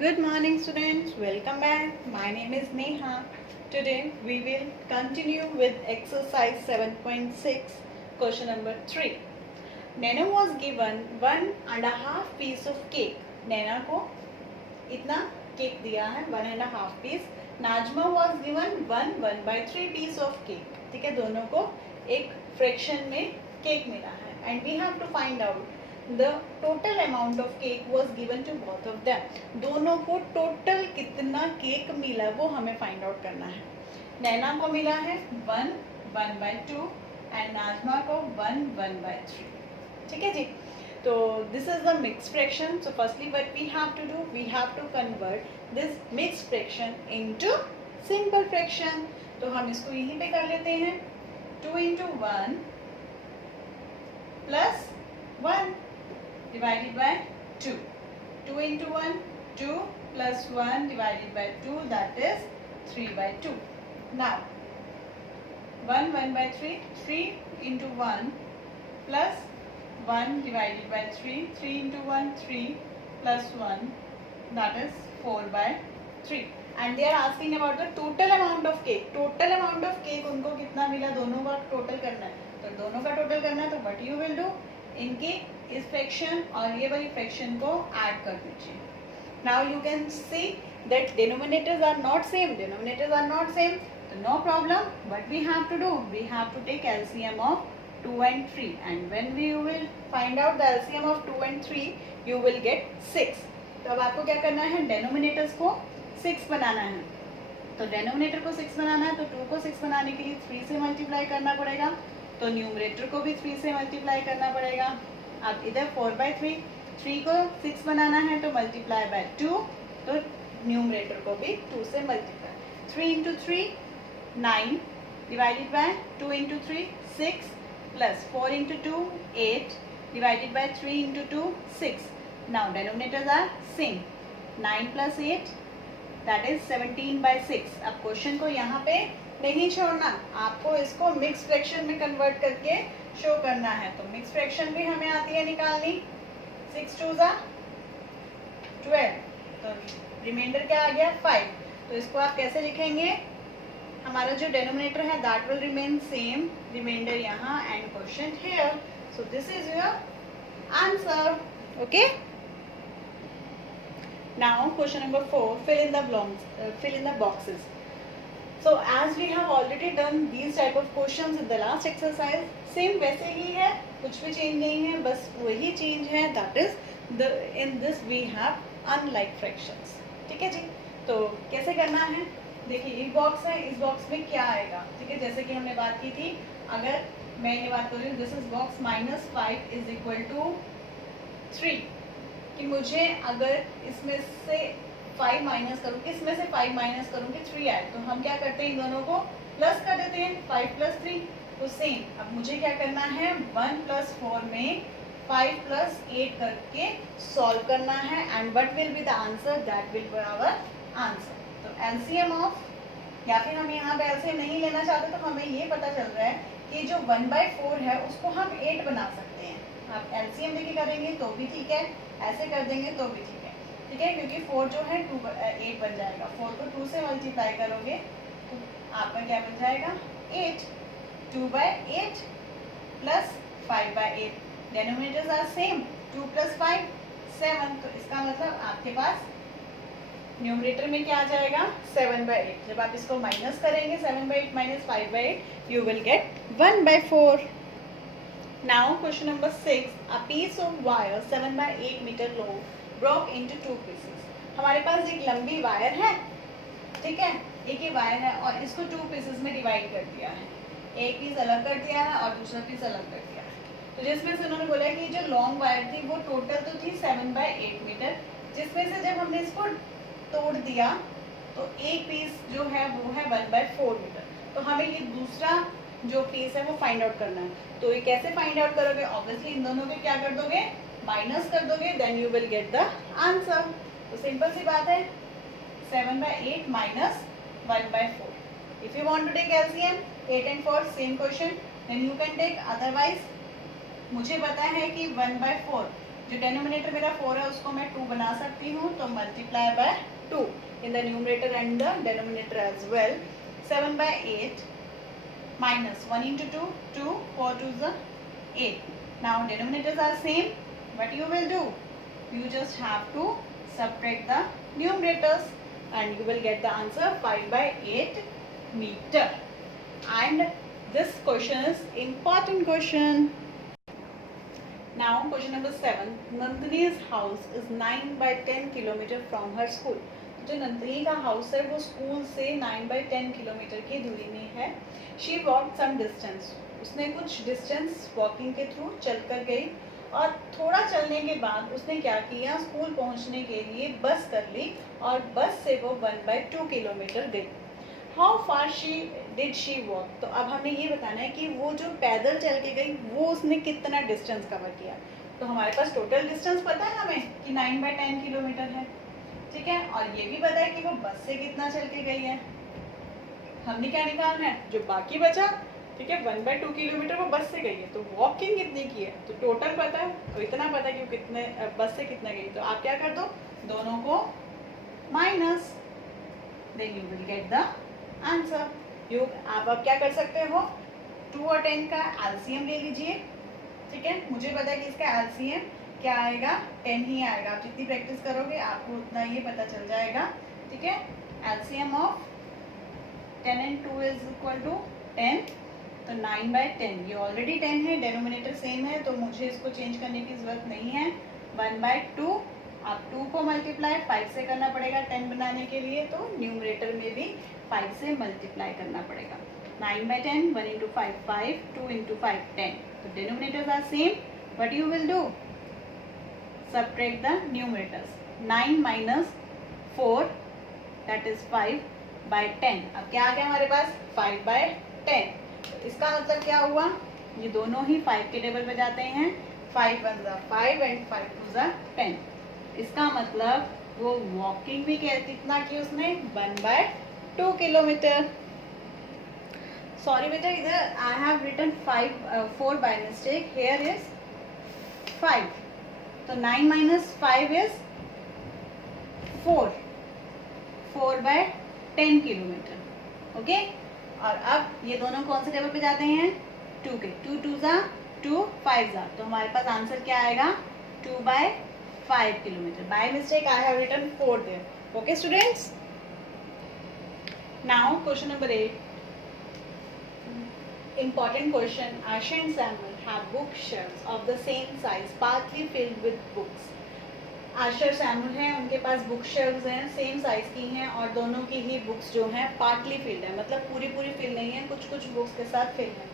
Good morning students, welcome back. My name is Neha. Today we will continue with exercise 7.6, question number 3. Nana was given 1.5 piece of cake. Nana को इतना cake दिया है 1.5 piece. Najma was given 1/3 piece of cake. ठीक है, दोनों को एक fraction में केक मिला है and we have to find out the total amount of cake was given to both of them. दोनों को टोटल कितना केक मिला वो हमें फाइंड आउट करना है. नैना को मिला है 1/2 एंड नाजमा को 1/3. ठीक है जी. तो this is the mix fraction. So firstly what we have to do, we have to convert this mix fraction into simple fraction. तो हम इसको यहीं पे कर लेते हैं. 2 into 1 plus 1 divided by 2. 2 into 1, 2 plus 1 divided by 2, that is 3/2. Now 1/3, 3 into 1 plus 1 divided by 3, 3 into 1, 3 plus 1, that is 4/3. And they are asking about the total amount of cake. Total amount of cake उनको कितना मिला, दोनों का total करना है. तो दोनों का टोटल करना है तो what you will do, इनके इस फ्रैक्शन और ये वाली फ्रैक्शन को ऐड कर दीजिए. Now you can see that denominators are not same. Denominators are not same, तो no problem. What we have to do, we have to take LCM of 2 and 3 and when we will find out the LCM of 2 and 3 you will get 6. तो अब आपको क्या करना है, denominators को 6 बनाना है. तो डिनोमिनेटर को 6 बनाना है तो 2 को 6 बनाने के लिए 3 से मल्टीप्लाई करना पड़ेगा. तो न्यूमरेटर को भी 3 से मल्टीप्लाई करना पड़ेगा. अब इधर 4/3, 3 को 6 बनाना है तो मल्टीप्लाई बाय 2, तो न्यूमरेटर को भी 2 से multiply. 3 into 3 9 divided by 2 into 3 6 plus 4 into 2 8 divided by 3 into 2 6. Now denominators are same. 9 plus 8 that is 17/6. अब क्वेश्चन को यहाँ पे नहीं छोड़ना, आपको इसको मिक्स फ्रैक्शन में कन्वर्ट करके शो करना है. तो मिक्स फ्रैक्शन भी हमें आती है निकालनी. 6 2s are 12. तो रिमाइंडर क्या आ गया 5. तो इसको आप कैसे लिखेंगे, हमारा जो डिनोमिनेटर है that will remain same, remainder यहाँ and question here. So this is your answer. Okay. Now question number 4, fill in the boxes. So as we have already done these type of questions in the last exercise, same वैसे ही है, कुछ भी change नहीं है, बस वही change है. that is the in this we have unlike fractions. ठीक है जी. तो कैसे करना है, देखिए एक बॉक्स है, इस बॉक्स में क्या आएगा. ठीक है, जैसे कि हमने बात की थी, अगर मैं ये बात कर रही हूँ this is box -5 is equal to 3, कि मुझे अगर इसमें से 5 माइनस करूँ, इसमें से 5 माइनस करूँगी 3 आए, तो हम क्या करते हैं, इन दोनों को प्लस कर देते हैं. 5 + 3. तो सेम अब मुझे क्या करना है, 1 + 4 में 5 + 8 करके सॉल्व करना है. And what will be the answer, that will be our answer. तो एलसीएम ऑफ, या फिर हम यहाँ पे एलसीएम नहीं लेना चाहते तो हमें ये पता चल रहा है कि जो 1/4 है उसको हम 8 बना सकते हैं. आप एलसीएम लेके करेंगे तो भी ठीक है, ऐसे कर देंगे तो भी ठीक है. ठीक है, क्योंकि 4 जो है 8 बन जाएगा. 4 को 2 से मल्टीप्लाई करोगे तो आपका क्या बन जाएगा 8. 2/8 प्लस 5/8. Denominators are same. 2 + 5 7. तो इसका मतलब आपके पास न्यूमरेटर में क्या आ जाएगा 7/8. जब आप इसको माइनस करेंगे 7/8 minus 5/8 you will get 1/4. Now question number 6, a piece of wire 7/8 meter long broke into 2 pieces. हमारे पास एक लंबी वायर है, ठीक है, एक ही वायर है और इसको 2 पीसेस में डिवाइड कर दिया है. एक पीस अलग कर दिया है और दूसरा पीस अलग कर दिया है. तो जिसमें से उन्होंने बोला कि जो लॉन्ग वायर थी वो टोटल तो थी 7/8 मीटर, जिसमें से जब हमने इसको तोड़ दिया तो एक पीस जो है वो है 1/4 मीटर. तो हमें ये दूसरा जो पीस है वो फाइंड आउट करना है. तो ये कैसे फाइंड आउट करोगे, ऑब्वियसली इन दोनों को क्या कर दोगे, माइनस कर दोगे, then you will get the answer. तो सिंपल सी बात है, 7/8 minus 1/4. If you want to take LCM 8 and 4 same question, then you can take. Otherwise मुझे पता है कि 1/4 जो डिनोमिनेटर मेरा 4 है उसको मैं 2 बना सकती हूँ, तो multiply by 2 in the numerator and the denominator as well. 7 by 8 minus 1 into 2, 2, 4 2 is 8. Now denominators are same. What you will do? You just have to subtract the numerators and you will get the answer 5 by 8 meter. And this question is important question. Now question number 7. Nandini's house is 9 by 10 kilometer from her school. जो नंदिनी का house है वो school से 9 by 10 kilometre की दूरी में है. She walk some distance. उसने कुछ डिस्टेंस वॉकिंग के थ्रू चल कर गई और थोड़ा चलने के बाद उसने क्या किया, स्कूल पहुंचने के लिए बस कर ली और बस से वो 1 by 2 किलोमीटर गई. How far did she walk. तो अब हमें ये बताना है कि वो जो पैदल चल के गई वो उसने कितना डिस्टेंस कवर किया. तो हमारे पास टोटल डिस्टेंस पता है हमें कि 9 by 10 किलोमीटर है, ठीक है. और ये भी पता है कि वो बस से कितना चल के गई है. हमने क्या निकालना है, जो बाकी बचा, ठीक है. 1 by 2 किलोमीटर वो बस से गई है, तो वॉकिंग कितनी की है, तो टोटल पता है, तो इतना पता है कि वो कितने बस से कितना गई. तो आप क्या कर दो, दोनों को minus, then you will get the answer. आप अब क्या कर सकते हो, 2 और 10 का एलसीएम ले लीजिए, ठीक है. मुझे पता है कि इसका एलसीएम क्या आएगा, 10 ही आएगा. आप जितनी प्रैक्टिस करोगे आपको उतना ये पता चल जाएगा, ठीक है. LCM of 10 and 2 is equal to 10. तो 9 by 10, ये ऑलरेडी 10 है, डेनोमिनेटर सेम है, तो मुझे इसको चेंज करने की जरूरत नहीं है. 1 by 2, आप 2 को मल्टीप्लाई 5 से करना पड़ेगा 10 बनाने के लिए, तो न्यूमरेटर में भी 5 से मल्टीप्लाई करना पड़ेगा. 9 by 10, 1 into 5, 5, 2 into 5, 10. तो denominators are same. What you will do, subtract the numerators. 9 minus 4 that is 5 by 10. अब क्या आ गया हमारे पास, 5 by 10. तो इसका मतलब क्या हुआ, ये दोनों ही 5 के टेबल पे जाते हैं. 5 1 जा 5 and 5 2 जा 10. इसका मतलब वो वॉकिंग भी कितना की उसने, 1 by 2 किलोमीटर. सॉरी बेटा, इधर I have written 4 by mistake. Here is 5. तो 9 minus 5 is 4. 4 by 10 kilometre, okay. और अब ये दोनों कौन से टेबल पे जाते हैं, 2 के. 2 2 जा 2, 5 जा, तो हमारे पास आंसर क्या आएगा, 2 by 5 kilometre. By mistake I have written 4 there. Okay students. Now question number 8. Important question. Asha and Samuel have bookshelves of the same size, partly filled with books. आशा और सैमुअल हैं, उनके पास बुक शेल्व्स हैं, same size की हैं और दोनों की ही books जो हैं पार्टली फिल्ड है, मतलब पूरी पूरी फिल नहीं है, कुछ कुछ बुक्स के साथ फिल है.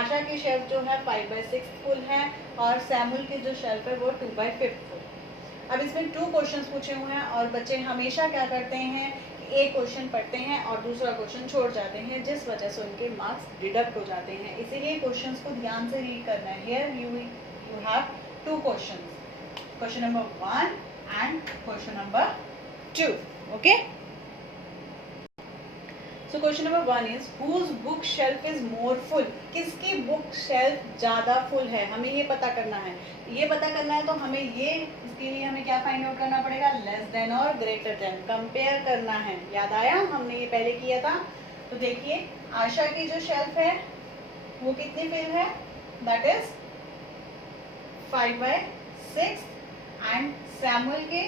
आशा की शेल्फ जो है 5 by 6 फुल है और सैमुअल की जो शेल्फ है वो 2 by 5 फुल. अब इसमें 2 क्वेश्चंस पूछे हुए हैं और बच्चे हमेशा क्या करते हैं, एक क्वेश्चन पढ़ते हैं और दूसरा क्वेश्चन छोड़ जाते हैं, जिस वजह से उनके मार्क्स डिडक्ट हो जाते हैं. इसीलिए क्वेश्चंस को ध्यान से रीड करना है. Here you have 2 questions, question number 1 and question number 2. Okay, so question number 1 is whose book shelf is more full. किसकी बुक शेल्फ ज्यादा फुल है, हमें ये पता करना है. ये पता करना है तो हमें ये, इसके लिए हमें क्या फाइंड आउट करना पड़ेगा, लेस देन और ग्रेटर देन, कंपेयर करना है. याद आया, हमने ये पहले किया था. तो देखिए आशा की जो शेल्फ है वो कितनी फिल है, that is 5 by 6 and Samuel के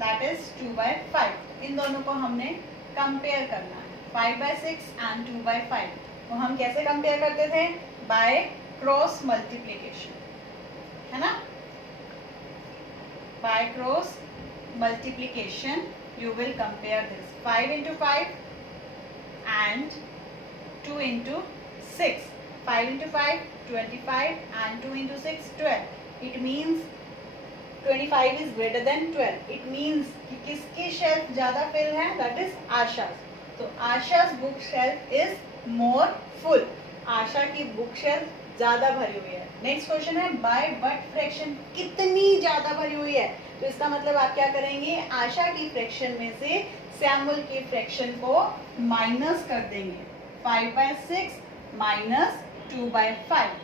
दैट इज 2 by 5. इन दोनों को हमने कंपेयर करना है, 5 by 6 एंड 2 by 5. तो हम कैसे कंपेयर करते थे, बाय क्रॉस मल्टीप्लिकेशन, है ना. Bye cross multiplication you will compare this 5 into 5 and 2 into 6. 5 into 5 25 and 2 into 6 12. It means 25 is greater than 12. It means कि किसकी शेल्फ ज्यादा फिल है, that is आशा's. तो Asha's book shelf is more full. Asha की book shelf ज्यादा भरी हुई है. नेक्स्ट क्वेश्चन है बाय व्हाट फ्रैक्शन, कितनी ज्यादा भरी हुई है. तो इसका मतलब आप क्या करेंगे, आशा की फ्रैक्शन में से सैमुअल की फ्रैक्शन को माइनस कर देंगे. 5 by 6 minus 2 by 5.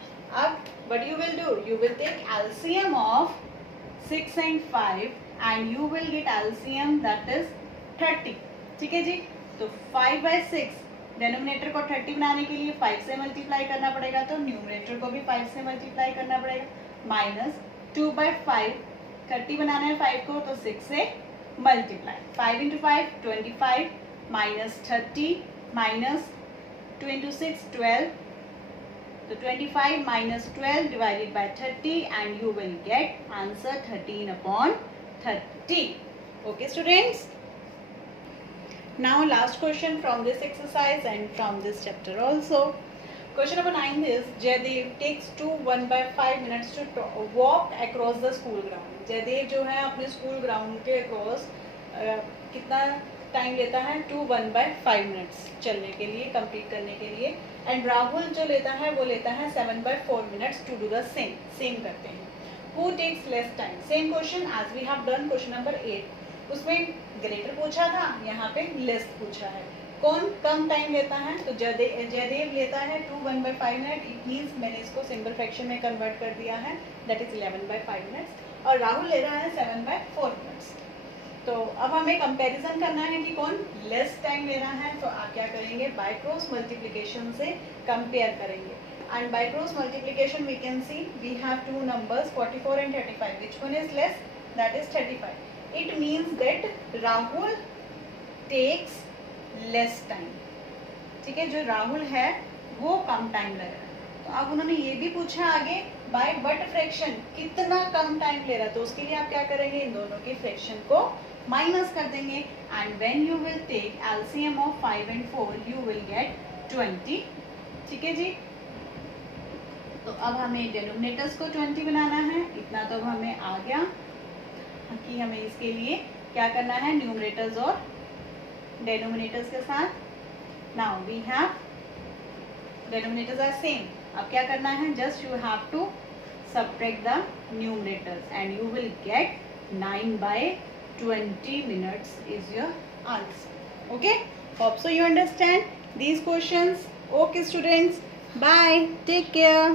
अब what you will do, you will take LCM of 6 and 5 and you will get LCM that is 30. ठीक है जी, तो 5/6 डेनोमिनेटर को 30 बनाने के लिए 5 से मल्टीप्लाई करना पड़ेगा, तो न्यूमरेटर को भी 5 से मल्टीप्लाई करना पड़ेगा, माइनस 2/5 30 बनाना है 5 को, तो 6 से multiply, 5 into 5 25 minus 30 minus 2 into 6 12, तो 25 minus 12 divided by 30 and you will get answer 13/30. Okay students? Now last question from this exercise and from this chapter also. Question number 9 is Jaydev takes 1/5 minutes to walk across the school ground. Jaydev जो है अपने school ground के across कितना time लेता है, 1/5 minutes चलने के लिए, कंप्लीट करने के लिए. एंड राहुल जो लेता है वो लेता है 7/4 minutes to do the same करते हैं. Who takes less time? Same question as we have done question number 8. उसमें ग्रेटर पूछा था, यहाँ पे लेस पूछा है. कौन कम टाइम लेता है? तो जयदेव लेता है 1/5 मिनट. इट मीन्स मैंने इसको सिंपल फ्रैक्शन में कन्वर्ट कर दिया है, दैट इज 11/5 मिनट्स. और राहुल ले रहा है 7/4 मिनट्स. तो अब हमें कंपैरिजन करना है कि कौन लेस टाइम ले रहा है. तो आप क्या करेंगे, बाय क्रॉस मल्टीप्लिकेशन से कंपेयर करेंगे. And by cross multiplication we can see we have two numbers 44 and 35. Which one is less? That is 35. It means that Rahul takes less time. ठीक है, जो राहुल है वो कम टाइम लगेगा. तो अब उन्होंने ये भी पूछा आगे बाय व्हाट फ्रैक्शन, कितना कम टाइम ले रहा है. तो उसके लिए आप क्या करेंगे, इन दोनों के फ्रैक्शन को माइनस कर देंगे. And when you will take LCM of 5 and 4 you will get 20. ठीक है जी. तो अब हमें डिनोमिनेटर्स को 20 बनाना है. इतना तो अब हमें आ गया कि हमें इसके लिए क्या करना है, न्यूमरेटर्स और डिनोमिनेटर्स के साथ. Now we have denominators are same. अब क्या करना है, just you have to subtract the numerators and you will get 9/20 minutes is your answer. Okay, hope so you understand these questions. Okay students, bye, take care.